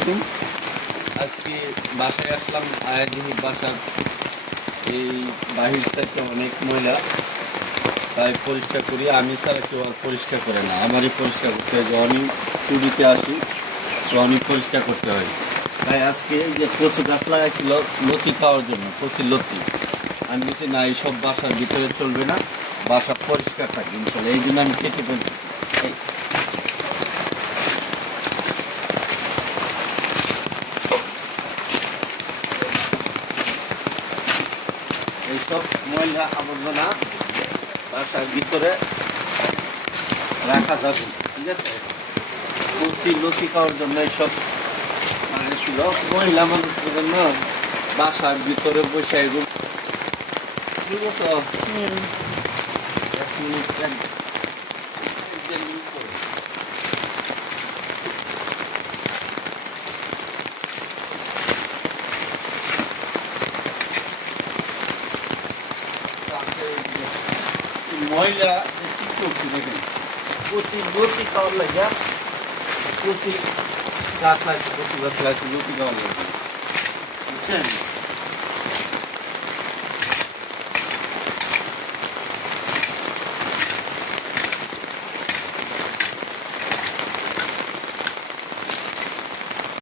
আলাইকুম। আজকে বাসায় আসলাম, আয়াদিনী বাসার এই বাহির থেকে অনেক ময়লা, তাই পরিষ্কার করি। আমি ছাড়া কেউ আর পরিষ্কার করে না, আমারই পরিষ্কার করতে হয়। যখনই ছুটিতে আসি তখনই পরিষ্কার করতে হয়। তাই আজকে যে কচু গাছ লাগাইছিল লতি খাওয়ার জন্য, কচুর লতি, আমি বলছি না, এইসব বাসার ভিতরে চলবে না, বাসা পরিষ্কার থাকে ইনশাল্লাহ। এই জন্য আমি কেটে ফেলছি। এইসব ময়লা আবর্জনা বাসার ভিতরে রাখা যাবে, ঠিক আছে? কচি লতি খাওয়ার জন্য এইসব ছিল, মহিলা মানুষের জন্য বাসার ভিতরে বসে এগুলো তো 1 মিনিট মহিলা কি করছি দেখেন, কচি লতি খাওয়ার লাগে, কচি গাছ আছে, কচি গাছ আছে লতি খাওয়ার লাগে, বুঝছেন?